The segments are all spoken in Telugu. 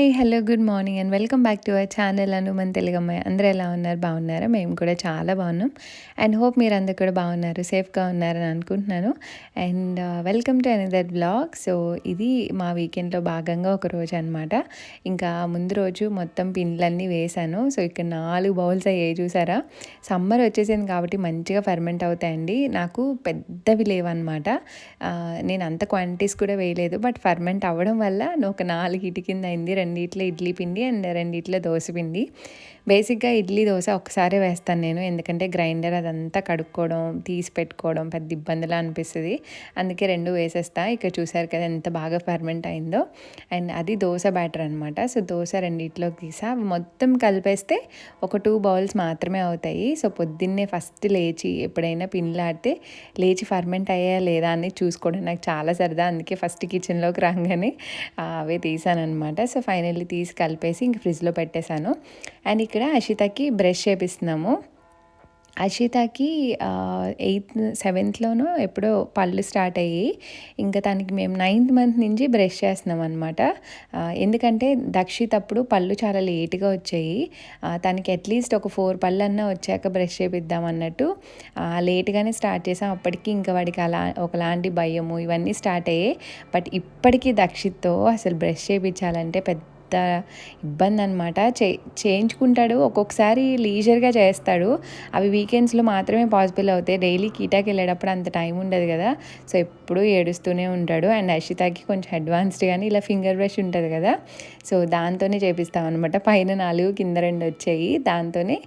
Hi hello good morning and welcome back to our channel మన తెలుగమ్మాయి. అందరూ ఎలా ఉన్నారు? బాగున్నారా? మేము కూడా చాలా బాగున్నాం అండ్ హోప్ మీరు అందరు కూడా బాగున్నారు, సేఫ్గా ఉన్నారని అనుకుంటున్నాను. And welcome to another blog. So ఇది మా వీకెండ్లో భాగంగా ఒక రోజు అనమాట. ఇంకా ముందు రోజు మొత్తం పిండ్లన్నీ వేసాను. సో ఇక్కడ 4 బౌల్స్ అయ్యాయి చూసారా. సమ్మర్ వచ్చేసింది కాబట్టి మంచిగా ఫర్మెంట్ అవుతాయండి. నాకు పెద్దవి లేవన్నమాట. నేను అంత క్వాంటిటీస్ కూడా వేయలేదు, బట్ ఫర్మెంట్ అవ్వడం వల్ల ఒక 4 కింద అయింది. రెండిట్లో ఇడ్లీ పిండి అండ్ రెండిట్లో దోశ పిండి. బేసిక్గా ఇడ్లీ దోశ ఒక్కసారే వేస్తాను నేను, ఎందుకంటే గ్రైండర్ అదంతా కడుక్కోవడం తీసి పెట్టుకోవడం పెద్ద ఇబ్బందిలా అనిపిస్తుంది. అందుకే 2 వేసేస్తా. ఇక్కడ చూసారు కదా ఎంత బాగా ఫర్మెంట్ అయిందో. అండ్ అది దోశ బ్యాటర్ అనమాట. సో దోశ రెండిట్లోకి తీసా. మొత్తం కలిపేస్తే ఒక 2 బౌల్స్ మాత్రమే అవుతాయి. సో పొద్దున్నే ఫస్ట్ లేచి ఎప్పుడైనా పిండిలు ఆడితే లేచి ఫర్మెంట్ అయ్యా లేదా అని చూసుకోవడం నాకు చాలా సరదా. అందుకే ఫస్ట్ కిచెన్లోకి రాగానే అవే తీసాను అనమాట. సో ఫైనల్లీ తీసి కలిపేసి ఇంక ఫ్రిడ్జ్లో పెట్టేశాను. అండ్ ఇక్కడ అషితకి బ్రష్ చేపిస్తున్నాము. అషితకి 8th 7thలోనో ఎప్పుడో పళ్ళు స్టార్ట్ అయ్యి ఇంకా తనకి మేము 9th మంత్ నుంచి బ్రష్ చేస్తున్నాం అనమాట. ఎందుకంటే దక్షిత్ అప్పుడు పళ్ళు చాలా లేట్గా వచ్చాయి. తనకి అట్లీస్ట్ ఒక 4 పళ్ళు అన్నా వచ్చాక బ్రష్ చేపిద్దాం అన్నట్టు లేట్గానే స్టార్ట్ చేసాం. అప్పటికి ఇంకా వాడికి అలా ఒకలాంటి భయము ఇవన్నీ స్టార్ట్ అయ్యాయి. బట్ ఇప్పటికీ దక్షిత్తో అసలు బ్రష్ చేయించాలంటే పెద్ద ఇబ్బంది అనమాట. చేయించుకుంటాడు, ఒక్కొక్కసారి లీజర్గా చేస్తాడు. అవి వీకెండ్స్లో మాత్రమే పాసిబుల్ అవుతాయి. డైలీ కీటాకి వెళ్ళేటప్పుడు అంత టైం ఉండదు కదా. సో ఎప్పుడూ ఏడుస్తూనే ఉంటాడు. అండ్ అషితాకి కొంచెం అడ్వాన్స్డ్ కానీ ఇలా ఫింగర్ బ్రష్ ఉంటుంది కదా, సో దాంతోనే చేపిస్తాం అనమాట. పైన 4 కింద 2 వచ్చాయి. దాంతోనే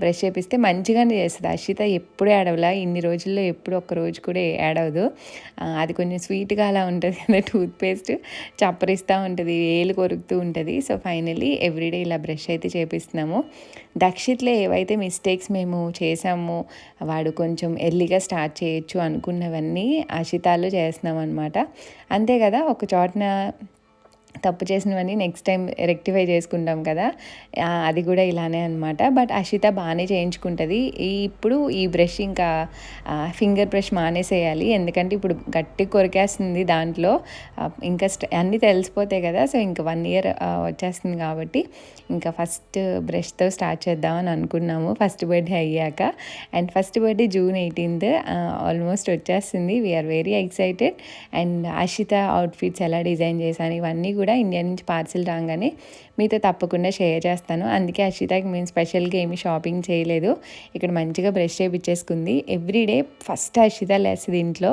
బ్రష్ చేపిస్తే మంచిగానే చేస్తుంది. అషిత ఎప్పుడూ ఏడవలా, ఇన్ని రోజుల్లో ఎప్పుడు ఒక్క రోజు కూడా ఏడవదు. అది కొంచెం స్వీట్గా అలా ఉంటుంది కదా, టూత్పేస్ట్ చప్పరిస్తూ ఉంటుంది, వేలు కొరుకుతూ ఉంటుంది. సో ఫైనల్లీ ఎవ్రీడే ఇలా బ్రష్ అయితే చేపిస్తున్నాము. దక్షిత్లో ఏవైతే మిస్టేక్స్ మేము చేసామో, వాడు కొంచెం ఎర్లీగా స్టార్ట్ చేయొచ్చు అనుకున్నవన్నీ అషితాలో చేస్తున్నాం అనమాట. అంతే కదా, ఒక చోటన తప్పు చేసినవన్నీ నెక్స్ట్ టైం రెక్టిఫై చేసుకుంటాం కదా, అది కూడా ఇలానే అనమాట. బట్ అషిత బాగానే చేయించుకుంటుంది. ఇప్పుడు ఈ బ్రష్ ఇంకా ఫింగర్ బ్రష్ మానేసేయాలి, ఎందుకంటే ఇప్పుడు గట్టి కొరికేస్తుంది దాంట్లో. ఇంకా అన్నీ తెలిసిపోతాయి కదా. సో ఇంకా 1 year వచ్చేస్తుంది కాబట్టి ఇంకా ఫస్ట్ బ్రష్తో స్టార్ట్ చేద్దామని అనుకున్నాము ఫస్ట్ బర్త్డే అయ్యాక. And first birthday June 18th almost వచ్చేస్తుంది. We're very excited. And Ashita outfits ఎలా డిజైన్ చేశాను ఇవన్నీ కూడా ఇండియా నుంచి పార్సిల్ రాగానే మీతో తప్పకుండా షేర్ చేస్తాను. అందుకే అషితకి మేము స్పెషల్గా ఏమీ షాపింగ్ చేయలేదు. ఇక్కడ మంచిగా బ్రష్ చేయించేసుకుంది. ఎవ్రీడే ఫస్ట్ అషిత లేస్తుంది ఇంట్లో.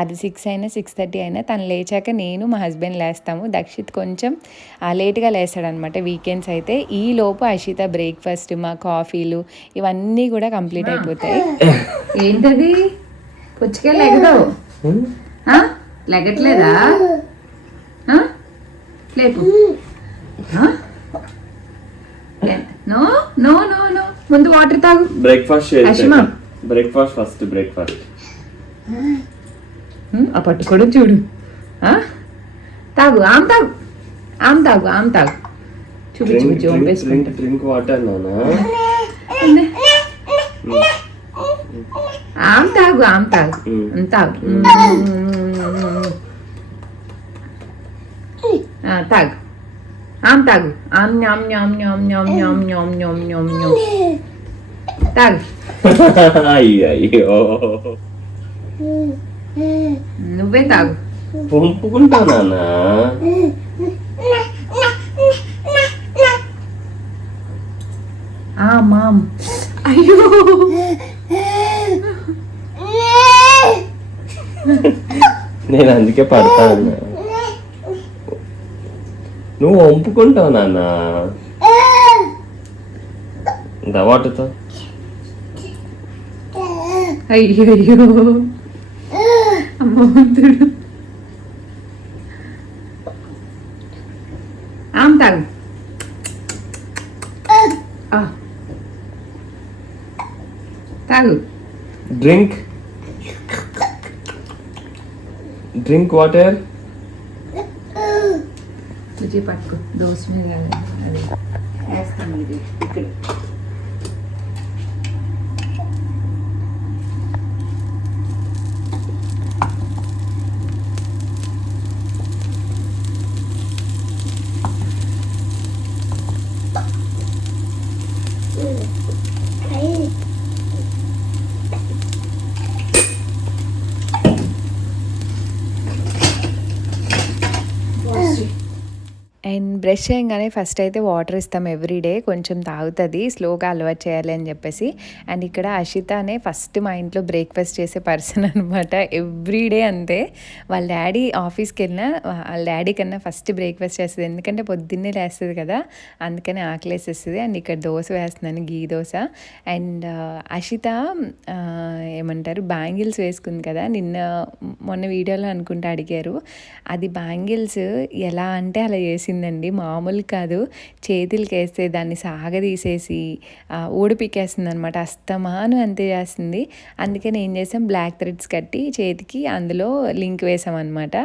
అది 6 అయినా 6:30 అయినా తను లేచాక నేను మా హస్బెండ్ లేస్తాము. దక్షిత్ కొంచెం లేట్గా లేస్తాడనమాట వీకెండ్స్ అయితే. ఈ లోపు అషిత బ్రేక్ఫాస్ట్, మా కాఫీలు ఇవన్నీ కూడా కంప్లీట్ అయిపోతాయి. ఏంటది పుచ్చకాయ లెగదావు? లెగట్లేదా? లేపు. నో నో నో నో, ముందు వాటర్ తాగు. Breakfast first. ఆ పట్టుకోవడం చూడు. తాగు, ఆమ్ తాగు, ఆమ్ తాగు, ఆమ్ తాగు. చూపించు. డ్రింక్ వాటర్ నానా. ఆమ్ తాగు, ఆమ్ తాగు, తాగు, తాగు, ఆమ్ తాగు. ఆమ్ న్యామ్ న్యామ్ న్యామ్ న్యామ్ న్యామ్ న్యామ్ న్యామ్ న్యామ్ న్యామ్ తాగు. అయ్యో నువ్వే తాగు. పంపుకుంటా నానా. మామ్. అయ్యో నేను అందుకే పడతా ఉన్నా. నువ్వు వంపుకుంటావు నాన్న. వాటర్తో. అయ్యో అమ్మోంతుడు. ఆమ్ తాగు. తాగు. Drink water. రుచి పట్టుకో, దోశ మీద అది వేస్తాం. ఇది ఇక్కడ అండ్ బ్రష్ చేయగానే ఫస్ట్ అయితే వాటర్ ఇస్తాం ఎవ్రీడే, కొంచెం తాగుతుంది, స్లోగా అలవాటు చేయాలి అని చెప్పేసి. అండ్ ఇక్కడ అషితానే ఫస్ట్ మా ఇంట్లో బ్రేక్ఫాస్ట్ చేసే పర్సన్ అనమాట. ఎవ్రీడే అంతే. వాళ్ళ డాడీ ఆఫీస్కి వెళ్ళినా వాళ్ళ డాడీ కన్నా ఫస్ట్ బ్రేక్ఫాస్ట్ చేస్తుంది, ఎందుకంటే పొద్దున్నే లేస్తుంది కదా, అందుకని ఆకలేసేస్తుంది. అండ్ ఇక్కడ దోశ వేస్తున్నాను, గీ దోశ. అండ్ అషిత ఏమంటారు బ్యాంగిల్స్ వేసుకుంది కదా, మొన్న వీడియోలో అనుకుంటా అడిగారు. అది బ్యాంగిల్స్ ఎలా అంటే అలా చేసిందండి, మామూలు కాదు. చేతులకి వేస్తే దాన్ని సాగదీసేసి ఊడిపికేస్తుంది అనమాట, అస్తమాను అంతే చేస్తుంది. అందుకని ఏం చేసాం, బ్లాక్ థ్రెడ్స్ కట్టి చేతికి అందులో లింక్ వేసామన్నమాట.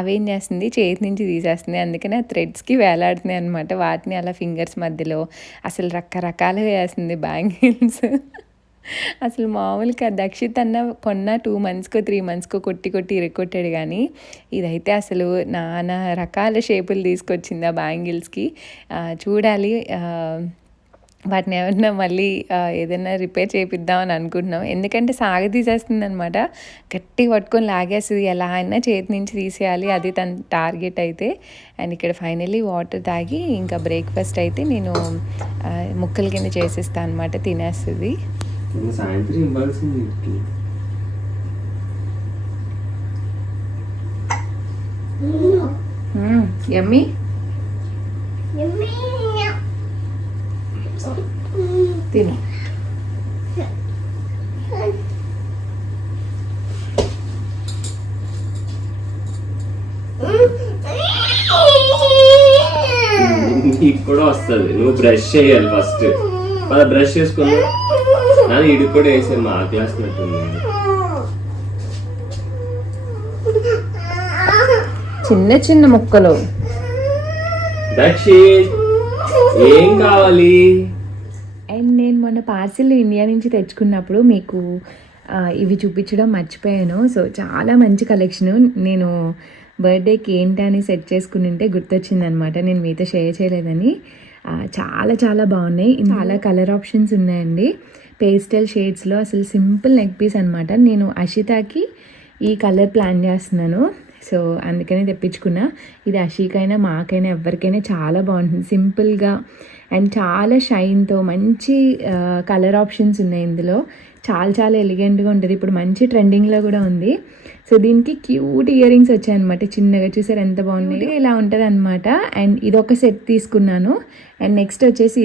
అవేం చేస్తుంది, చేతి నుంచి తీసేస్తుంది, అందుకని ఆ థ్రెడ్స్కి వేలాడుతున్నాయి అనమాట. వాటిని అలా ఫింగర్స్ మధ్యలో అసలు రకరకాలుగా వేస్తుంది బ్యాంగిల్స్. అసలు మామూలుగా దక్షిత్ అన్న కొన్న 2 మంత్స్కో 3 మంత్స్కో కొట్టి కొట్టి ఇరగొట్టాడు, కానీ ఇదైతే అసలు నానా రకాల షేపులు తీసుకొచ్చింది ఆ బ్యాంగిల్స్కి. చూడాలి వాటిని ఏమన్నా మళ్ళీ ఏదైనా రిపేర్ చేపిద్దామని అనుకుంటున్నాం, ఎందుకంటే సాగతీసేస్తుంది అనమాట, గట్టి పట్టుకొని లాగేస్తుంది, ఎలా అయినా చేతి నుంచి తీసేయాలి, అది తన టార్గెట్ అయితే. అండ్ ఇక్కడ ఫైనల్లీ వాటర్ తాగి ఇంకా బ్రేక్ఫాస్ట్ అయితే నేను ముక్కల కింద చేసేస్తాను అనమాట, తినేస్తుంది. సాయంత్రం ఇవ్వాల్సింది. యమ్మీ తిను. ఇప్పుడు వస్తుంది, నువ్వు బ్రష్ చేయాలి ఫస్ట్. బ్రష్ చేసుకున్నా నాన్న ఇడి కూడా వేసే మా క్లాస్ నట్టుంది. చిన్న చిన్న ముక్కలు. దక్షిత్ ఏం కావాలి? అండ్ నేను మొన్న పార్సిల్ ఇండియా నుంచి తెచ్చుకున్నప్పుడు మీకు ఇవి చూపించడం మర్చిపోయాను. సో చాలా మంచి కలెక్షను, నేను బర్త్డేకి ఏంటని సెట్ చేసుకుని ఉంటే గుర్తొచ్చిందనమాట, నేను మీతో షేర్ చేయలేదని. చాలా చాలా బాగున్నాయి, చాలా కలర్ ఆప్షన్స్ ఉన్నాయండి, పేస్టల్ షేడ్స్లో. అసలు సింపుల్ నెక్ పీస్ అనమాట. నేను అషితాకి ఈ కలర్ ప్లాన్ చేస్తున్నాను, సో అందుకని తెప్పించుకున్నా. ఇది అషికైనా మాకైనా ఎవరికైనా చాలా బాగుంటుంది, సింపుల్గా అండ్ చాలా షైన్తో మంచి కలర్ ఆప్షన్స్ ఉన్నాయి ఇందులో. చాలా చాలా ఎలిగెంట్గా ఉంటుంది, ఇప్పుడు మంచి ట్రెండింగ్లో కూడా ఉంది. సో దీనికి క్యూట్ ఇయర్ రింగ్స్ వచ్చాయన్నమాట, చిన్నగా, చూసారు ఎంత బాగున్నాయి, ఇలా ఉంటుంది అనమాట. అండ్ ఇది ఒక సెట్ తీసుకున్నాను. అండ్ నెక్స్ట్ వచ్చేసి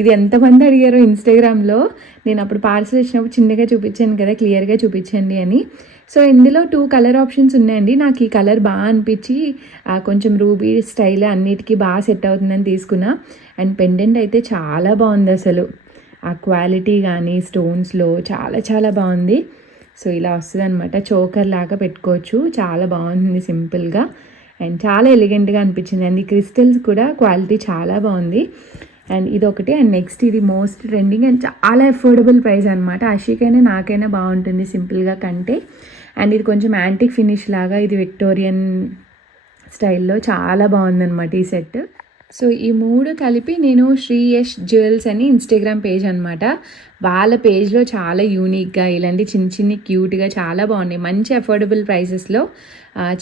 ఇది ఎంతమంది అడిగారో ఇన్స్టాగ్రామ్లో, నేను అప్పుడు పార్సల్ వచ్చినప్పుడు చిన్నగా చూపించాను కదా, క్లియర్గా చూపించండి అని. సో ఇందులో 2 కలర్ ఆప్షన్స్ ఉన్నాయండి. నాకు ఈ కలర్ బాగా అనిపించి కొంచెం రూబీ స్టైల్ అన్నిటికీ బాగా సెట్ అవుతుందని తీసుకున్నా. అండ్ పెండెంట్ అయితే చాలా బాగుంది, అసలు ఆ క్వాలిటీ కానీ స్టోన్స్లో చాలా చాలా బాగుంది. సో ఇలా వస్తుంది అనమాట, చోకర్ లాగా పెట్టుకోవచ్చు, చాలా బాగుంది సింపుల్గా అండ్ చాలా ఎలిగెంట్గా అనిపించింది. అండ్ ఈ క్రిస్టల్స్ కూడా క్వాలిటీ చాలా బాగుంది. అండ్ ఇదొకటి. అండ్ నెక్స్ట్ ఇది మోస్ట్ ట్రెండింగ్ అండ్ చాలా అఫోర్డబుల్ ప్రైస్ అనమాట, అషికైనా నాకైనా బాగుంటుంది సింపుల్గా కంటే. అండ్ ఇది కొంచెం యాంటిక్ ఫినిష్ లాగా, ఇది విక్టోరియన్ స్టైల్లో చాలా బాగుందన్నమాట ఈ సెట్. సో ఈ 3 కలిపి నేను శ్రీయష్ జ్యువెల్స్ అని ఇన్స్టాగ్రామ్ పేజ్ అనమాట, వాళ్ళ పేజ్లో చాలా యూనిక్గా ఇలాంటి చిన్న చిన్ని క్యూట్గా చాలా బాగున్నాయి, మంచి అఫోర్డబుల్ ప్రైసెస్లో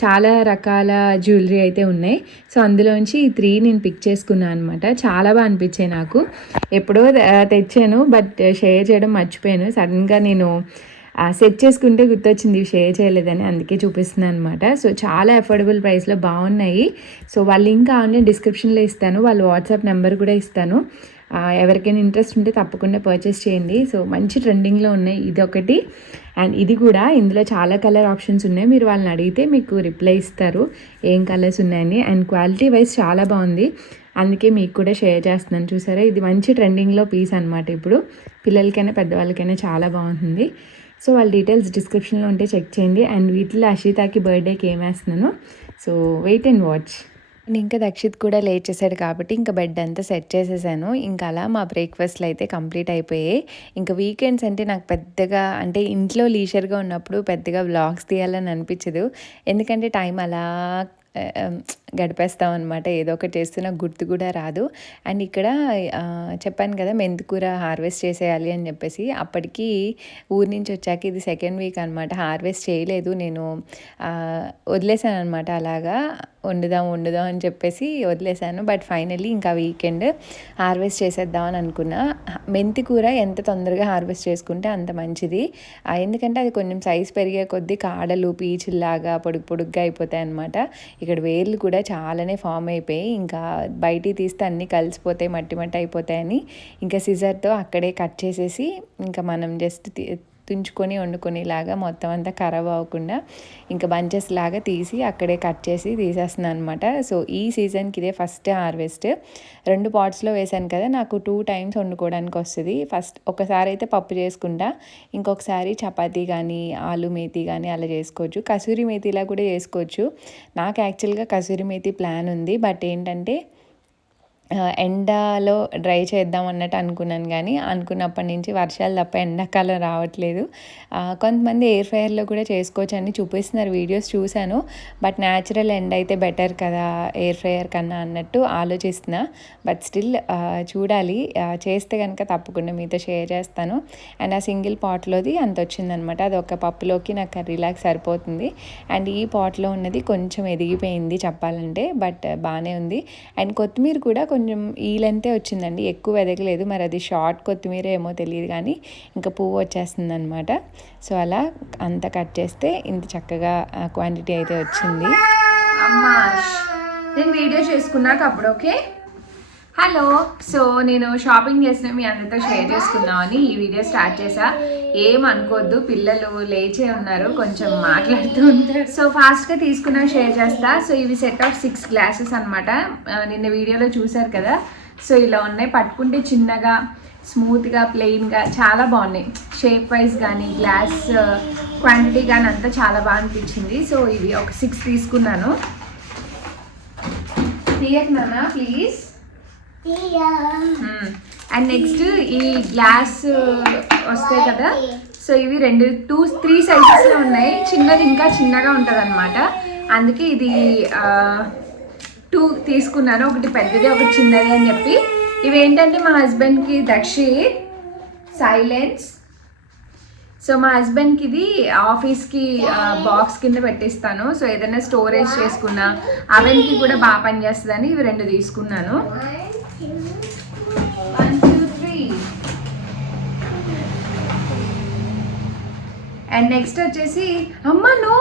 చాలా రకాల జ్యువెలరీ అయితే ఉన్నాయి. సో అందులోంచి ఈ 3 నేను పిక్ చేసుకున్నాను అనమాట, చాలా బాగా అనిపించాయి నాకు. ఎప్పుడో తెచ్చాను, బట్ షేర్ చేయడం మర్చిపోయాను, సడన్గా నేను సెట్ చేసుకుంటే గుర్తొచ్చింది షేర్ చేయలేదని, అందుకే చూపిస్తున్నాను అనమాట. సో చాలా అఫోర్డబుల్ ప్రైస్లో బాగున్నాయి. సో వాళ్ళ లింక్ ఆన్లైన్ డిస్క్రిప్షన్లో ఇస్తాను, వాళ్ళ వాట్సాప్ నెంబర్ కూడా ఇస్తాను, ఎవరికైనా ఇంట్రెస్ట్ ఉంటే తప్పకుండా పర్చేస్ చేయండి. సో మంచి ట్రెండింగ్లో ఉన్నాయి ఇది ఒకటి అండ్ ఇది కూడా. ఇందులో చాలా కలర్ ఆప్షన్స్ ఉన్నాయి, మీరు వాళ్ళని అడిగితే మీకు రిప్లై ఇస్తారు ఏం కలర్స్ ఉన్నాయని. అండ్ క్వాలిటీ వైజ్ చాలా బాగుంది, అందుకే మీకు కూడా షేర్ చేస్తున్నాను. చూసారా, ఇది మంచి ట్రెండింగ్లో పీస్ అనమాట, ఇప్పుడు పిల్లలకైనా పెద్దవాళ్ళకైనా చాలా బాగుంటుంది. సో వాళ్ళ డీటెయిల్స్ డిస్క్రిప్షన్లో ఉంటే చెక్ చేయండి. అండ్ వీటిలో అషితాకి బర్త్డేకి ఏం వేస్తున్నాను, సో వెయిట్ అండ్ వాచ్. ఇంకా దక్షిత్ కూడా లేచేసాడు కాబట్టి ఇంకా బెడ్ అంతా సెట్ చేసేసాను. ఇంకా అలా మా బ్రేక్ఫాస్ట్లు అయితే కంప్లీట్ అయిపోయాయి. ఇంకా వీకెండ్స్ అంటే నాకు పెద్దగా అంటే ఇంట్లో లీజర్గా ఉన్నప్పుడు పెద్దగా వ్లాగ్స్ తీయాలని అనిపించదు, ఎందుకంటే టైం అలా గడిపేస్తాం అనమాట. ఏదో ఒకటి చేస్తే నాకు గుర్తు కూడా రాదు. అండ్ ఇక్కడ చెప్పాను కదా మెంతికూర హార్వెస్ట్ చేసేయాలి అని చెప్పేసి, అప్పటికి ఊరి నుంచి వచ్చాక ఇది సెకండ్ వీక్ అనమాట. హార్వెస్ట్ చేయలేదు నేను, వదిలేసాను అనమాట. అలాగా వండుదాం అని చెప్పేసి వదిలేసాను. బట్ ఫైనల్లీ ఇంకా వీకెండ్ హార్వెస్ట్ చేసేద్దామని అనుకున్నా. మెంతి కూర ఎంత తొందరగా హార్వెస్ట్ చేసుకుంటే అంత మంచిది. ఎందుకంటే అది కొంచెం సైజ్ పెరిగే కొద్దీ కాడలు పీచుల్లాగా పొడుగ్గా అయిపోతాయి అనమాట. ఇక్కడ వేర్లు కూడా చాలానే ఫామ్ అయిపోయి ఇంకా బయటికి తీస్తే అన్నీ కలిసిపోతాయి, మట్టి అయిపోతాయని ఇంకా సిజర్తో అక్కడే కట్ చేసేసి ఇంకా మనం జస్ట్ తుంచుకొని వండుకునేలాగా మొత్తం అంతా ఖరాబ్ అవ్వకుండా ఇంకా బంచెస్ లాగా తీసి అక్కడే కట్ చేసి తీసేస్తున్నాను అనమాట. సో ఈ సీజన్కి ఇదే ఫస్ట్ హార్వెస్ట్. 2 పాట్స్లో వేసాను కదా, నాకు 2 టైమ్స్ వండుకోవడానికి వస్తుంది. ఫస్ట్ ఒకసారి అయితే పప్పు చేసుకుంటా, ఇంకొకసారి చపాతీ కానీ ఆలు మేతి కానీ అలా చేసుకోవచ్చు. కసూరి మేతిలా కూడా చేసుకోవచ్చు. నాకు యాక్చువల్గా కసూరి మేతి ప్లాన్ ఉంది, బట్ ఏంటంటే ఎండలో డ్రై చేద్దాం అన్నట్టు అనుకున్నాను, కానీ అనుకున్నప్పటి నుంచి వర్షాలు తప్ప ఎండాకాలం రావట్లేదు. కొంతమంది ఎయిర్ ఫ్రైయర్లో కూడా చేసుకోవచ్చు అని చూపిస్తున్నారు, వీడియోస్ చూశాను. బట్ న్యాచురల్ ఎండ్ అయితే బెటర్ కదా ఎయిర్ ఫ్రైయర్ కన్నా అన్నట్టు ఆలోచిస్తున్నా. బట్ స్టిల్ చూడాలి, చేస్తే కనుక తప్పకుండా మీతో షేర్ చేస్తాను. అండ్ ఆ సింగిల్ పాట్లోది అంత వచ్చిందనమాట. అది ఒక పప్పులోకి నాకు కర్రీలాగా సరిపోతుంది. అండ్ ఈ పాట్లో ఉన్నది కొంచెం ఎదిగిపోయింది చెప్పాలంటే, బట్ బాగానే ఉంది. అండ్ కొత్తిమీర కూడా కొంచెం ఈ లెంతే వచ్చిందండి, ఎక్కువ ఎదగలేదు. మరి అది షార్ట్ కొత్తిమీర ఏమో తెలియదు, కానీ ఇంకా పువ్వు వచ్చేస్తుంది అనమాట. సో అలా అంతా కట్ చేస్తే ఇంత చక్కగా క్వాంటిటీ అయితే వచ్చింది. అమ్మా నేను వీడియో చేసుకున్నాక అప్పుడు ఓకే. హలో, సో నేను షాపింగ్ చేసిన మీ అందరితో షేర్ చేసుకుందామని ఈ వీడియో స్టార్ట్ చేసా. ఏమనుకోవద్దు, పిల్లలు లేచే ఉన్నారు, కొంచెం మాట్లాడుతూ ఉంటారు. సో ఫాస్ట్గా తీసుకున్నా షేర్ చేస్తా. సో ఇవి సెట్ ఆఫ్ 6 గ్లాసెస్ అనమాట. నిన్న వీడియోలో చూసారు కదా. సో ఇలా ఉన్నాయి, పట్టుకుంటే చిన్నగా స్మూత్గా ప్లెయిన్గా చాలా బాగున్నాయి. షేప్ వైజ్ కానీ గ్లాస్ క్వాంటిటీ కానీ అంతా చాలా బాగా అనిపించింది. సో ఇవి ఒక 6 తీసుకున్నాను. తీయకున్నానా ప్లీజ్. అండ్ నెక్స్ట్ ఈ గ్లాస్ వస్తాయి కదా, సో ఇవి 3 సైజెస్లో ఉన్నాయి. చిన్నది ఇంకా చిన్నగా ఉంటుంది అనమాట, అందుకే ఇది 2 తీసుకున్నాను. ఒకటి పెద్దది ఒకటి చిన్నది అని చెప్పి. ఇవి ఏంటంటే మా హస్బెండ్కి దక్షిత్ సైలెన్స్. సో మా హస్బెండ్కి ఇది ఆఫీస్కి బాక్స్ కింద పెట్టిస్తాను. సో ఏదైనా స్టోరేజ్ చేసుకున్నా అవెన్కి కూడా బాగా పనిచేస్తుందని ఇవి 2 తీసుకున్నాను. 1 2 3. అండ్ నెక్స్ట్ వచ్చేసి అమ్మ నో,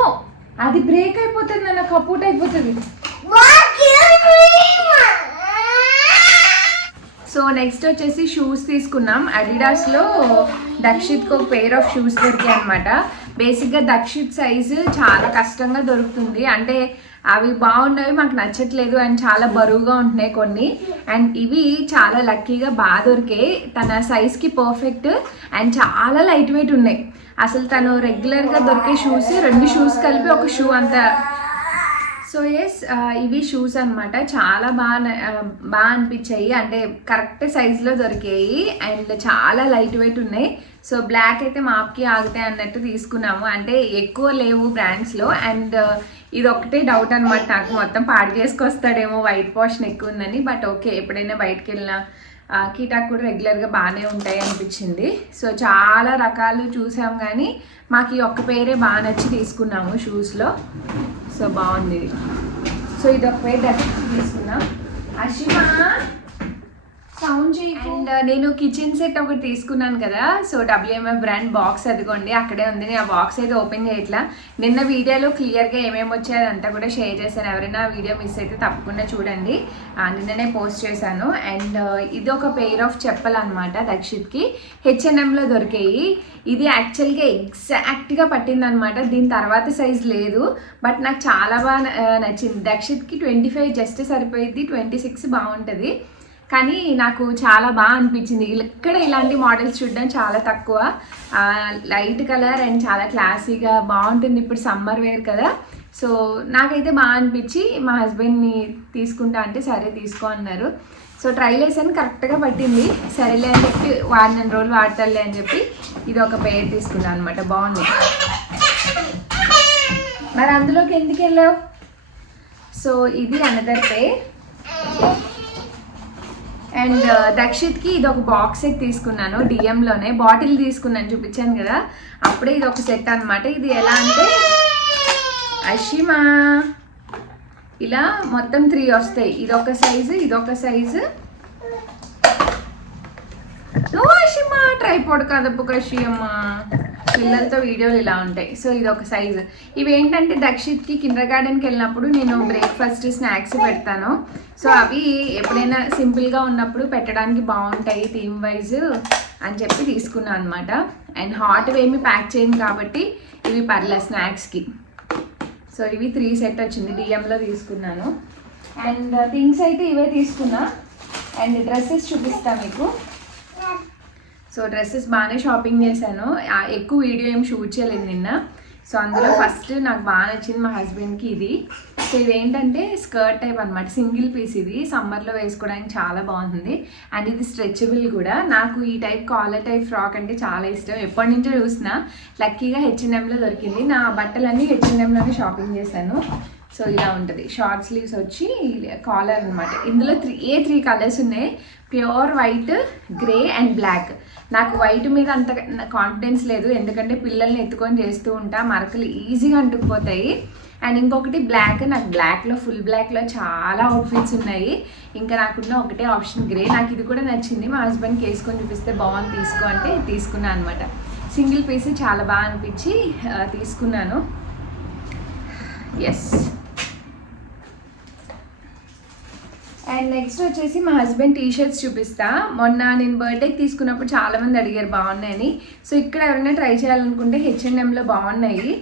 అది బ్రేక్ అయిపోతుంది, నాకు కపూట్ అయిపోతుంది. సో నెక్స్ట్ వచ్చేసి షూస్ తీసుకున్నాం. అడిడాస్లో దక్షిత్కి ఒక పెయిర్ ఆఫ్ షూస్ దొరికాయి అనమాట. బేసిక్గా దక్షిత్ సైజు చాలా కష్టంగా దొరుకుతుంది, అంటే అవి బాగున్నవి మాకు నచ్చట్లేదు అండ్ చాలా బరువుగా ఉంటున్నాయి కొన్ని. అండ్ ఇవి చాలా లక్కీగా బాగా దొరికాయి, తన సైజ్కి పర్ఫెక్ట్ అండ్ చాలా లైట్ వెయిట్ ఉన్నాయి. అసలు తను రెగ్యులర్గా దొరికే షూస్ 2 షూస్ కలిపి ఒక షూ అంత. సో ఎస్, ఇవి షూస్ అనమాట. చాలా బాగా అనిపించాయి, అంటే కరెక్ట్ సైజులో దొరికాయి అండ్ చాలా లైట్ వెయిట్ ఉన్నాయి. సో బ్లాక్ అయితే మాప్కి ఆగుతాయి అన్నట్టు తీసుకున్నాము, అంటే ఎక్కువ లేవు బ్రాండ్స్లో. అండ్ ఇది ఒకటే డౌట్ అనమాట నాకు, మొత్తం పాడు చేసుకొస్తాడేమో వైట్ పోర్షన్ ఎక్కువ ఉందని. బట్ ఓకే, ఎప్పుడైనా బయటకు వెళ్ళినా కీటాకు కూడా రెగ్యులర్గా బాగానే ఉంటాయి అనిపించింది. సో చాలా రకాలు చూసాం, కానీ మాకు ఈ ఒక్క పేరే బాగా నచ్చి తీసుకున్నాము షూస్లో. సో బాగుంది. సో ఇది ఒక పేరు తీసుకున్నాం. అషిమా సౌండ్ చేయకు. అండ్ నేను కిచెన్ సెట్ ఒకటి తీసుకున్నాను కదా, సో WMF బ్రాండ్ బాక్స్ అదిగోండి అక్కడే ఉంది. నేను ఆ బాక్స్ అయితే ఓపెన్ చేయట్లా. నిన్న వీడియోలో క్లియర్గా ఏమేమి వచ్చాయో అదంతా కూడా షేర్ చేశాను. ఎవరైనా వీడియో మిస్ అయితే తప్పకుండా చూడండి, నిన్ననే పోస్ట్ చేశాను. అండ్ ఇది ఒక పెయిర్ ఆఫ్ చెప్పలు అనమాట, దక్షిత్కి H&Mలో దొరికాయి. ఇది యాక్చువల్గా ఎగ్జాక్ట్గా పట్టిందనమాట, దీని తర్వాత సైజ్ లేదు. బట్ నాకు చాలా బాగా నచ్చింది. దక్షిత్కి 25 జస్ట్ సరిపోయింది, 26 బాగుంటుంది. కానీ నాకు చాలా బాగా అనిపించింది. ఇక్కడ ఇలాంటి మోడల్స్ చూడడం చాలా తక్కువ. లైట్ కలర్ అండ్ చాలా క్లాసీగా బాగుంటుంది. ఇప్పుడు సమ్మర్ వేర్ కదా, సో నాకైతే బాగా అనిపించి మా హస్బెండ్ని తీసుకుంటా అంటే సరే తీసుకో అన్నారు. సో ట్రైల్ వేసాను, కరెక్ట్గా పట్టింది. సరేలే అని చెప్పి 1 రోజులు వాడతారులే అని చెప్పి ఇది ఒక పేర్ తీసుకున్నాను అనమాట. బాగుంది. మరి అందులోకి ఎందుకు వెళ్ళావు? సో ఇది అనదర్ పేర్. అండ్ దక్షిత్కి ఇది ఒక బాక్స్ సెట్ తీసుకున్నాను, డిఎంలోనే బాటిల్ తీసుకున్నాను, చూపించాను కదా అప్పుడే. ఇది ఒక సెట్ అనమాట. ఇది ఎలా అంటే అషిమా ఇలా మొత్తం 3 వస్తాయి. ఇదొక సైజు, ఇదొక సైజు. అషిమా ట్రైపోడ్ కదపు కషియమ్మా, పిల్లలతో వీడియోలు ఇలా ఉంటాయి. సో ఇది ఒక సైజు. ఇవి ఏంటంటే దక్షిత్కి కిండర్ గార్డెన్కి వెళ్ళినప్పుడు నేను బ్రేక్ఫాస్ట్ స్నాక్స్ పెడతాను. సో అవి ఎప్పుడైనా సింపుల్గా ఉన్నప్పుడు పెట్టడానికి బాగుంటాయి థీమ్ వైజ్ అని చెప్పి తీసుకున్నాను అనమాట. అండ్ హాట్ ఏమి ప్యాక్ చేయను కాబట్టి ఇవి పర్లే స్నాక్స్కి. సో ఇవి 3 సెట్ వచ్చింది, డిఎంలో తీసుకున్నాను. అండ్ థింగ్స్ అయితే ఇవే తీసుకున్నా. అండ్ డ్రెస్సెస్ చూపిస్తాను మీకు. సో డ్రెస్సెస్ బాగానే షాపింగ్ చేశాను, ఎక్కువ వీడియో ఏం షూట్ చేయలేదు నిన్న. సో అందులో ఫస్ట్ నాకు బాగా నచ్చింది మా హస్బెండ్కి ఇది. సో ఇదేంటంటే స్కర్ట్ టైప్ అనమాట, సింగిల్ పీస్. ఇది సమ్మర్లో వేసుకోవడానికి చాలా బాగుంది. అండ్ ఇది స్ట్రెచబుల్ కూడా. నాకు ఈ టైప్ కాలర్ టైప్ ఫ్రాక్ అంటే చాలా ఇష్టం, ఎప్పటి నుంచో చూసినా. లక్కీగా H&Mలో దొరికింది. నా బట్టలన్నీ H&Mలోనే షాపింగ్ చేశాను. సో ఇలా ఉంటుంది, షార్ట్ స్లీవ్స్ వచ్చి కాలర్ అనమాట. ఇందులో 3 కలర్స్ ఉన్నాయి, pure white, grey and black. నాకు వైట్ మీద అంత కాన్ఫిడెన్స్ లేదు, ఎందుకంటే పిల్లల్ని ఎత్తుకొని చేస్తూ ఉంటా, మరకలు ఈజీగా అంటుకుపోతాయి. అండ్ ఇంకొకటి బ్లాక్. నాకు బ్లాక్లో ఫుల్ బ్లాక్లో చాలా అవుట్ఫిట్స్ ఉన్నాయి. ఇంకా నాకున్న ఒకటే ఆప్షన్ గ్రే. నాకు ఇది కూడా నచ్చింది, మా హస్బెండ్కి వేసుకొని చూపిస్తే బాగుంది తీసుకో అంటే తీసుకున్నాను అనమాట. సింగిల్ పీస్ చాలా బాగా అనిపించి తీసుకున్నాను. ఎస్. అండ్ నెక్స్ట్ వచ్చేసి మా హస్బెండ్ టీ-షర్ట్స్ చూపిస్తా. మొన్న నేను బర్త్డేకి తీసుకున్నప్పుడు చాలామంది అడిగారు బాగున్నాయని. సో ఇక్కడ ఎవరైనా ట్రై చేయాలనుకుంటే H&Mలో బాగున్నాయి.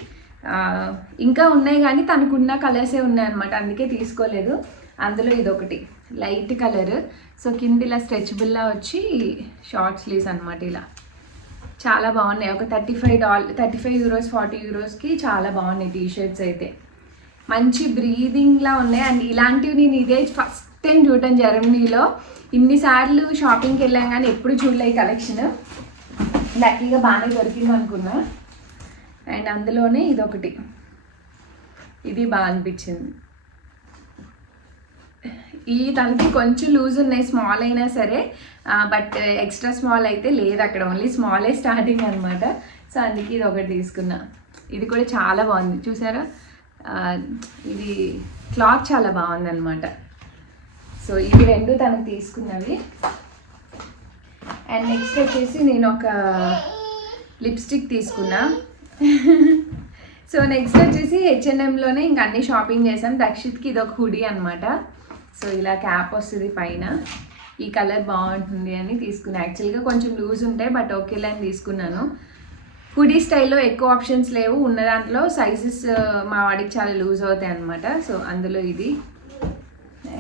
ఇంకా ఉన్నాయి కానీ తనకున్న కలర్సే ఉన్నాయన్నమాట, అందుకే తీసుకోలేదు. అందులో ఇదొకటి లైట్ కలర్. సో కింద ఇలా స్ట్రెచబుల్లా వచ్చి షార్ట్ స్లీవ్స్ అనమాట. ఇలా చాలా బాగున్నాయి. ఒక €35 €40కి చాలా బాగున్నాయి టీ-షర్ట్స్ అయితే. మంచి బ్రీదింగ్లా ఉన్నాయి. అండ్ ఇలాంటివి నేను ఇదే ఫస్ట్ టైం చూడటం జర్మనీలో. ఇన్నిసార్లు షాపింగ్కి వెళ్ళాం కానీ ఎప్పుడు చూడలే ఈ కలెక్షన్. లక్కీగా బాగానే దొరికింది అనుకున్నా. అండ్ అందులోనే ఇదొకటి, ఇది బాగా అనిపించింది. ఈ తనకి కొంచెం లూజ్ ఉన్నాయి, స్మాల్ అయినా సరే. బట్ ఎక్స్ట్రా స్మాల్ అయితే లేదు అక్కడ, ఓన్లీ స్మాలే స్టార్టింగ్ అనమాట. సో అందుకే ఇది ఒకటి తీసుకున్నా. ఇది కూడా చాలా బాగుంది, చూసారా? ఇది క్లాత్ చాలా బాగుంది అనమాట. సో ఇవి 2 తనకు తీసుకున్నవి. అండ్ నెక్స్ట్ వచ్చేసి నేను ఒక లిప్స్టిక్ తీసుకున్నా. సో నెక్స్ట్ వచ్చేసి H&Mలోనే ఇంక అన్ని షాపింగ్ చేసాం. దక్షిత్కి ఇది ఒక హుడీ అనమాట. సో ఇలా క్యాప్ వస్తుంది పైన, ఈ కలర్ బాగుంటుంది అని తీసుకున్నా. యాక్చువల్గా కొంచెం లూజ్ ఉంటాయి, బట్ ఓకేలా అని తీసుకున్నాను. హుడీ స్టైల్లో ఎక్కువ ఆప్షన్స్ లేవు, ఉన్న దాంట్లో సైజెస్ మా వాడికి చాలా లూజ్ అవుతాయి అనమాట. సో అందులో ఇది.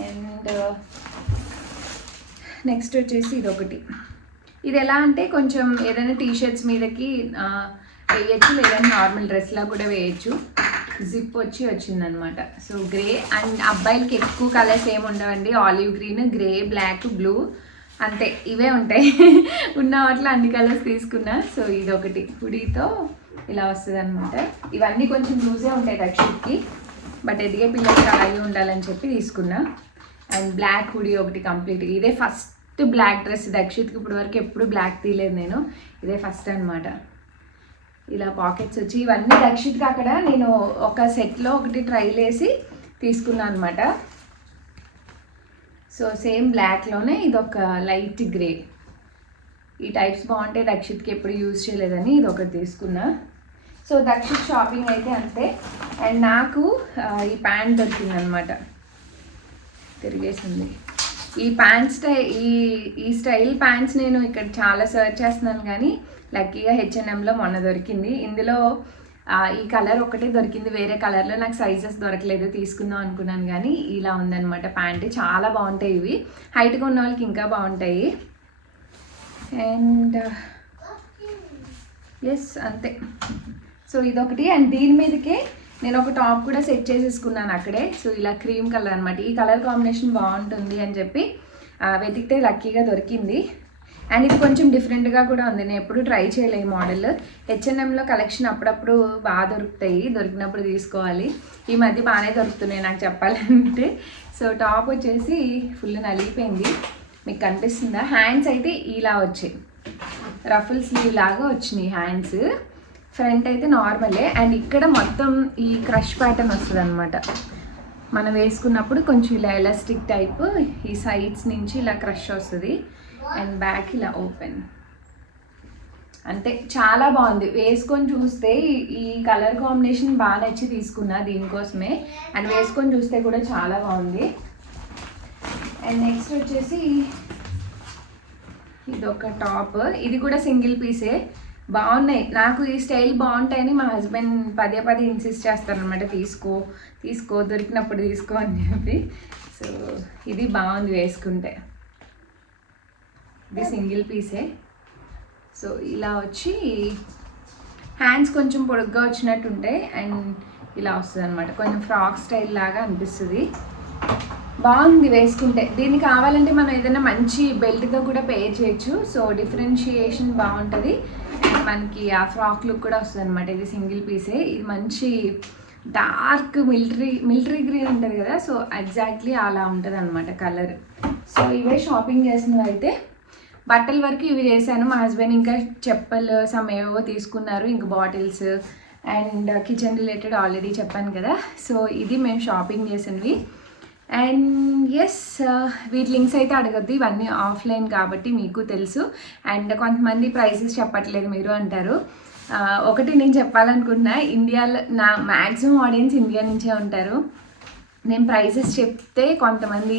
అండ్ నెక్స్ట్ వచ్చేసి ఇదొకటి. ఇది ఎలా అంటే కొంచెం ఏదైనా టీ-షర్ట్స్ మీదకి వేయచ్చు, లేదంటే నార్మల్ డ్రెస్లా కూడా వేయచ్చు. జిప్ వచ్చిందనమాట. So grey. అండ్ అబ్బాయిలకి ఎక్కువ కలర్స్ ఏమి ఉండవండి, olive green, grey, black, blue, అంతే ఇవే ఉంటాయి. ఉన్న వాటిలో అన్ని కలర్స్ తీసుకున్నా. సో ఇదొకటి హుడీతో ఇలా వస్తుంది అనమాట. ఇవన్నీ కొంచెం లూజే ఉంటాయి దక్షిత్కి, బట్ ఎదిగే పిల్లలకి అలాగే ఉండాలని చెప్పి తీసుకున్నా. అండ్ బ్లాక్ హుడీ ఒకటి కంప్లీట్. ఇదే ఫస్ట్ బ్లాక్ డ్రెస్ దక్షిత్కి, ఇప్పుడు వరకు ఎప్పుడు బ్లాక్ తీయలేదు నేను, ఇదే ఫస్ట్ అనమాట. ఇలా పాకెట్స్ వచ్చి ఇవన్నీ దక్షిత్కి అక్కడ నేను ఒక సెట్లో ఒకటి ట్రైల్ వేసి తీసుకున్నాను అనమాట. సో సేమ్ బ్లాక్లోనే ఇదొక లైట్ గ్రే. ఈ టైప్స్ బాగుంటాయి, దక్షిత్కి ఎప్పుడు యూజ్ చేయలేదని ఇది ఒకటి తీసుకున్నా. సో దక్షిత్ షాపింగ్ అయితే అంతే. అండ్ నాకు ఈ ప్యాంట్ దొరికిందనమాట, తిరిగేసింది. ఈ ప్యాంట్ ఈ స్టైల్ ప్యాంట్స్ నేను ఇక్కడ చాలా సర్చ్ చేస్తున్నాను కానీ లక్కీగా H&Mలో మొన్న దొరికింది. ఇందులో ఈ కలర్ ఒకటే దొరికింది, వేరే కలర్లో నాకు సైజెస్ దొరకలేదు, తీసుకుందాం అనుకున్నాను కానీ ఇలా ఉందన్నమాట ప్యాంట్. చాలా బాగుంటాయి ఇవి, హైట్గా ఉన్న వాళ్ళకి ఇంకా బాగుంటాయి. అండ్ ఎస్ అంతే. సో ఇదొకటి. అండ్ దీని మీదకే నేను ఒక టాప్ కూడా సెట్ చేసేసుకున్నాను అక్కడే. సో ఇలా క్రీమ్ కలర్ అనమాట. ఈ కలర్ కాంబినేషన్ బాగుంటుంది అని చెప్పి వెతికితే లక్కీగా దొరికింది. అండ్ ఇది కొంచెం డిఫరెంట్గా కూడా ఉంది, నేను ఎప్పుడు ట్రై చేయలే ఈ మోడల్. H&Mలో కలెక్షన్ అప్పుడప్పుడు బాగా దొరుకుతాయి, దొరికినప్పుడు తీసుకోవాలి. ఈ మధ్య బాగానే దొరుకుతున్నాయి నాకు చెప్పాలంటే. సో టాప్ వచ్చేసి ఫుల్ నలిగిపోయింది, మీకు కనిపిస్తుందా? హ్యాండ్స్ అయితే ఇలా వచ్చాయి, రఫుల్ స్లీవ్ లాగా వచ్చినాయి హ్యాండ్స్. ఫ్రంట్ అయితే నార్మలే. అండ్ ఇక్కడ మొత్తం ఈ క్రష్ ప్యాటర్న్ వస్తుంది అనమాట. మనం వేసుకున్నప్పుడు కొంచెం ఇలా ఎలాస్టిక్ టైప్, ఈ సైడ్స్ నుంచి ఇలా క్రష్ వస్తుంది. అండ్ బ్యాక్ ఇలా ఓపెన్. అంటే చాలా బాగుంది, వేసుకొని చూస్తే ఈ కలర్ కాంబినేషన్ బాగా నచ్చి తీసుకున్నా దీనికోసమే. అండ్ వేసుకొని చూస్తే కూడా చాలా బాగుంది. అండ్ నెక్స్ట్ వచ్చేసి ఇదొక టాప్, ఇది కూడా సింగిల్ పీసే. బాగున్నాయి, నాకు ఈ స్టైల్ బాగుంటాయని మా హస్బెండ్ పదే పదే ఇన్సిస్ట్ చేస్తారనమాట, తీసుకో దొరికినప్పుడు తీసుకో అని చెప్పి. సో ఇది బాగుంది వేసుకుంటే, ఇది సింగిల్ పీసే. సో ఇలా వచ్చి హ్యాండ్స్ కొంచెం పొడుగ్గా వచ్చినట్టు ఉంటాయి అండ్ ఇలా వస్తుంది అనమాట, కొంచెం ఫ్రాక్ స్టైల్ లాగా అనిపిస్తుంది. బాగుంది వేసుకుంటే. దీన్ని కావాలంటే మనం ఏదైనా మంచి బెల్ట్తో కూడా పేర్ చేయొచ్చు. సో డిఫరెన్షియేషన్ బాగుంటుంది అండ్ మనకి ఆ ఫ్రాక్ లుక్ కూడా వస్తుంది అనమాట. ఇది సింగిల్ పీసే, ఇది మంచి డార్క్ మిలిటరీ గ్రీన్ ఉంటుంది కదా, సో ఎగ్జాక్ట్లీ అలా ఉంటుంది అనమాట కలర్. సో ఇవే షాపింగ్ చేసినవి. అయితే బట్టల వరకు ఇవి చేశాను. మా హస్బెండ్ ఇంకా చెప్పలు సమేవో తీసుకున్నారు, ఇంకా bottles and kitchen related already చెప్పాను కదా. సో ఇది మేము షాపింగ్ చేసినవి. అండ్ ఎస్, వీటి లింక్స్ అయితే అడగద్దు, ఇవన్నీ ఆఫ్లైన్ కాబట్టి మీకు తెలుసు. అండ్ కొంతమంది ప్రైసెస్ చెప్పట్లేదు మీరు అంటారు. ఒకటి నేను చెప్పాలనుకుంటున్నా, ఇండియాలో నా మ్యాక్సిమం ఆడియన్స్ ఇండియా నుంచే ఉంటారు. నేను ప్రైసెస్ చెప్తే కొంతమంది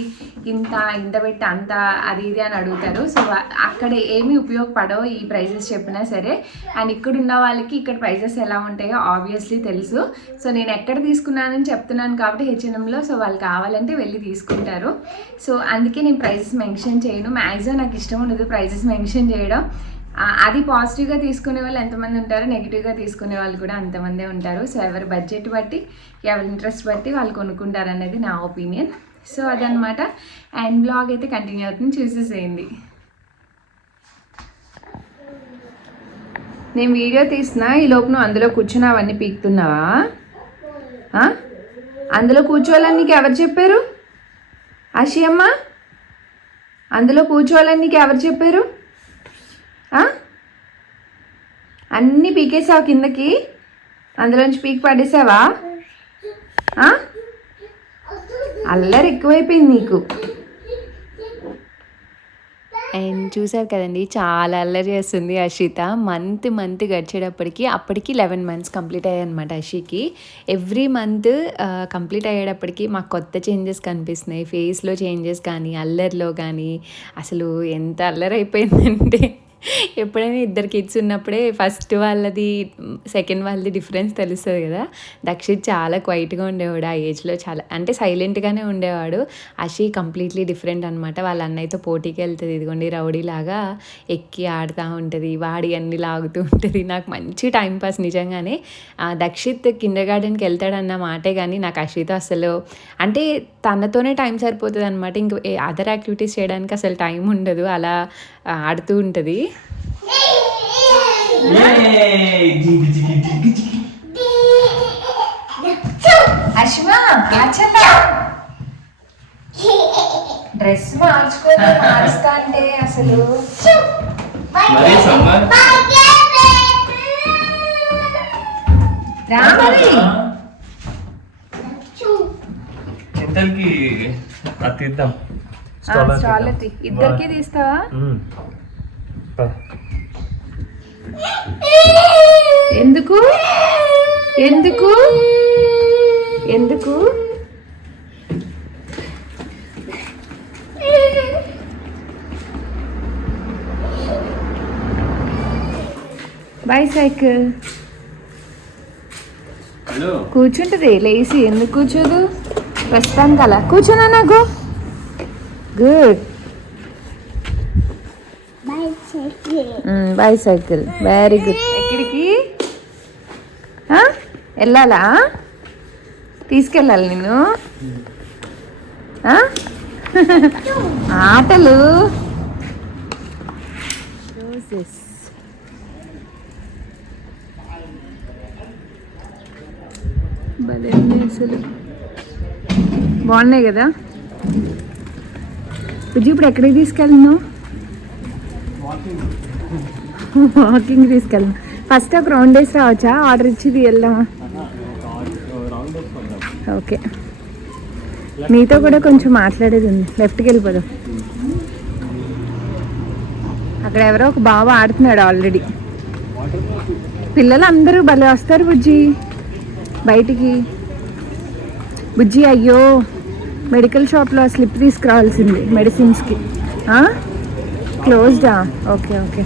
ఇంత పెట్టి అంత అది ఇది అని అడుగుతారు. సో అక్కడ ఏమీ ఉపయోగపడవు ఈ ప్రైసెస్ చెప్పినా సరే. అండ్ ఇక్కడ ఉన్న వాళ్ళకి ఇక్కడ ప్రైసెస్ ఎలా ఉంటాయో ఆబ్వియస్లీ తెలుసు. సో నేను ఎక్కడ తీసుకున్నానని చెప్తున్నాను కాబట్టి H&Mలో, సో వాళ్ళు కావాలంటే వెళ్ళి తీసుకుంటారు. సో అందుకే నేను ప్రైసెస్ మెన్షన్ చేయను, మ్యాక్సిమం నాకు ఇష్టం ఉండదు ప్రైసెస్ మెన్షన్ చేయడం. అది పాజిటివ్గా తీసుకునే వాళ్ళు ఎంతమంది ఉంటారు, నెగిటివ్గా తీసుకునే వాళ్ళు కూడా అంతమందే ఉంటారు. సో ఎవరి బడ్జెట్ బట్టి, ఎవరి ఇంట్రెస్ట్ బట్టి వాళ్ళు కొనుక్కుంటారు అనేది నా ఒపీనియన్. సో అదనమాట. అండ్ బ్లాగ్ అయితే కంటిన్యూ అవుతుంది, చూసేసేయండి. నేను వీడియో తీస్తున్నా, ఈ లోపు నువ్వు అందులో కూర్చుని అవన్నీ పీకుతున్నావా? అందులో కూర్చోవాలని నీకు ఎవరు చెప్పారు ఆశయమ్మ? అందులో కూర్చోవాలని నీకు ఎవరు చెప్పారు? అన్నీ పీకేసావు కిందకి, అందులోంచి పీకి పడేసావా? అల్లరి ఎక్కువైపోయింది నీకు. అండ్ చూసారు కదండి, చాలా అల్లరి చేస్తుంది అషిత. మంత్ గడిచేటప్పటికి అప్పటికి 11 months కంప్లీట్ అయ్యాయి అనమాట అషికి. ఎవ్రీ మంత్ కంప్లీట్ అయ్యేటప్పటికి మాకు కొత్త చేంజెస్ కనిపిస్తున్నాయి, ఫేస్లో చేంజెస్ కానీ అల్లరిలో కానీ. అసలు ఎంత అల్లరి అయిపోయిందంటే, ఎప్పుడైనా ఇద్దరు కిడ్స్ ఉన్నప్పుడే ఫస్ట్ వాళ్ళది సెకండ్ వాళ్ళది డిఫరెన్స్ తెలుస్తుంది కదా. దక్షిత్ చాలా క్వైట్గా ఉండేవాడు ఆ ఏజ్లో, చాలా అంటే సైలెంట్గానే ఉండేవాడు. అషి కంప్లీట్లీ డిఫరెంట్ అనమాట. వాళ్ళ అన్నయ్యతో పోటీకి వెళ్తుంది, ఇదిగోండి రౌడీలాగా ఎక్కి ఆడుతూ ఉంటుంది, వాడి అన్ని లాగుతూ ఉంటుంది. నాకు మంచి టైంపాస్ నిజంగానే. దక్షిత్ కిండర్ గార్డెన్కి వెళ్తాడన్న మాటే కానీ నాకు అషితో అసలు అంటే తనతోనే టైం సరిపోతుంది అనమాట. ఇంక అదర్ యాక్టివిటీస్ చేయడానికి అసలు టైం ఉండదు, అలా ఆడుతూ ఉంటుంది. డ్రెస్ మారుస్తా అంటే అసలు ఇద్దరికి తీస్తావా? ఎందుకు ఎందుకు ఎందుకు బైసైకిల్ కూర్చుంటది లేసి, ఎందుకు కూర్చోదు? ప్రస్తుతానికి అలా కూర్చున్నా నాకు. గుడ్. Bicycle very good. ఎక్కడికి వెళ్ళాలా? తీసుకెళ్ళాలి నిన్ను. ఆటలు దిస్ భలే ఉంది అసలు, బాగున్నాయి కదా. బుజ్జి ఇప్పుడు ఎక్కడికి తీసుకెళ్ళను? వాకింగ్ తీసుకెళ్ళను. ఫస్ట్ ఒక రౌండ్ వేసి రావచ్చా? ఆర్డర్ ఇచ్చి వెళ్దామా? ఓకే, నీతో కూడా కొంచెం మాట్లాడేది ఉంది. లెఫ్ట్కి వెళ్ళిపోదాం. అక్కడ ఎవరో ఒక బాబు ఆడుతున్నాడు ఆల్రెడీ. పిల్లలు అందరూ భలే వస్తారు బుజ్జి బయటికి. బుజ్జి అయ్యో, మెడికల్ షాప్లో స్లిప్ తీసుకురావాల్సింది మెడిసిన్స్కి. క్లోజ్డా? Okay okay.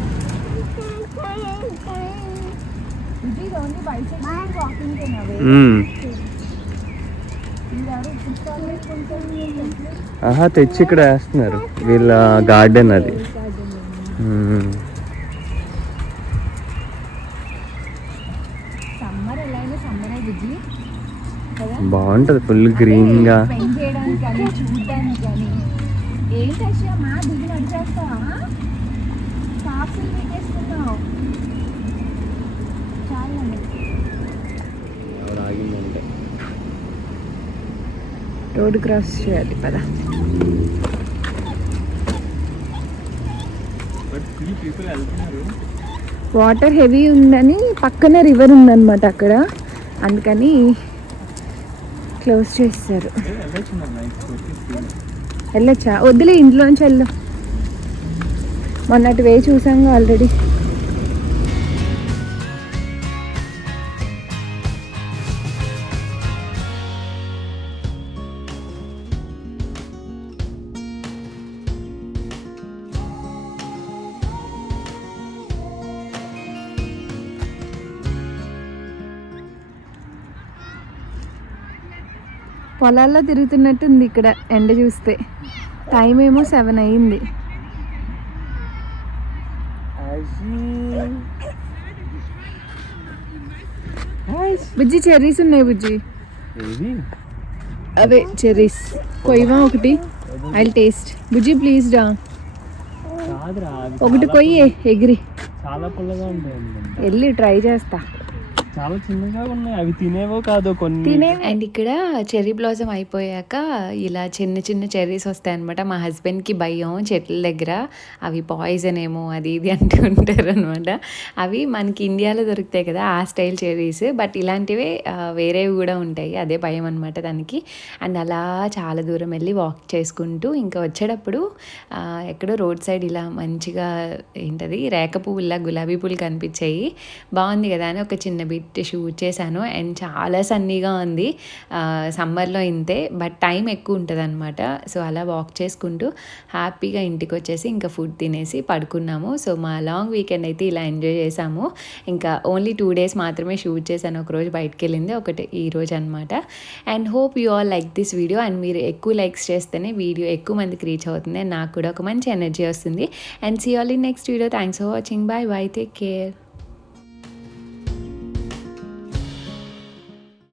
ఆహా, తెచ్చి ఇక్కడ వేస్తున్నారు, వీళ్ళ గార్డెన్ అది. బాగుంటది, ఫుల్ గ్రీన్ గా. రోడ్ క్రాస్ చేయాలి పదా. వాటర్ హెవీ ఉందని పక్కన రివర్ ఉందన్నమాట అక్కడ, అందుకని క్లోజ్ చేస్తారు. వెళ్ళొచ్చా? వద్దులే, ఇంట్లోంచి వెళ్ళు. మొన్నటి వే చూసాము ఆల్రెడీ. పొలాల్లో తిరుగుతున్నట్టుంది ఇక్కడ ఎండ చూస్తే. టైం ఏమో 7 అయ్యింది. బుజ్జి చెర్రీస్ ఉన్నాయి బుజ్జి, అవే చెర్రీస్. కొయ్యవా ఒకటి? I taste. బుజ్జి ప్లీజ్ రా, ఒకటి కొయ్యి ఎగిరి. చాలా పుల్లగా ఉంటాయి, వెళ్ళి ట్రై చేస్తా. చాలా చిన్నగా ఉన్నాయి, అవి తినేవో కాదు కొన్ని. అండ్ ఇక్కడ చెర్రీ బ్లాసమ్ అయిపోయాక ఇలా చిన్న చిన్న చెర్రీస్ వస్తాయి అనమాట. మా హస్బెండ్కి భయం చెట్ల దగ్గర, అవి పాయిజన్ ఏమో అది ఇది అంటూ ఉంటారు అనమాట. అవి మనకి ఇండియాలో దొరుకుతాయి కదా ఆ స్టైల్ చెర్రీస్, బట్ ఇలాంటివే వేరేవి కూడా ఉంటాయి, అదే భయం అనమాట దానికి. అండ్ అలా చాలా దూరం వెళ్ళి వాక్ చేసుకుంటూ ఇంకా వచ్చేటప్పుడు ఎక్కడో రోడ్ సైడ్ ఇలా మంచిగా ఏంటది రేఖ పువ్వులా గులాబీ పువ్వులు కనిపించాయి. బాగుంది కదా అని ఒక చిన్న బిట్ షూట్ చేశాను. అండ్ చాలా సన్నీగా ఉంది, సమ్మర్లో ఇంతే, బట్ టైం ఎక్కువ ఉంటుంది అనమాట. సో అలా వాక్ చేసుకుంటూ హ్యాపీగా ఇంటికి వచ్చేసి ఇంకా ఫుడ్ తినేసి పడుకున్నాము. సో మా లాంగ్ వీకెండ్ అయితే ఇలా ఎంజాయ్ చేసాము. ఇంకా ఓన్లీ 2 days మాత్రమే షూట్ చేశాను, ఒకరోజు బయటకు వెళ్ళింది ఒకటి ఈరోజు అనమాట. And hope you all like this video. And మీరు ఎక్కువ లైక్స్ చేస్తేనే వీడియో ఎక్కువ మందికి రీచ్ అవుతుంది, నాకు కూడా ఒక మంచి ఎనర్జీ వస్తుంది. And see all in next video. Thanks for watching. Bye bye, take care.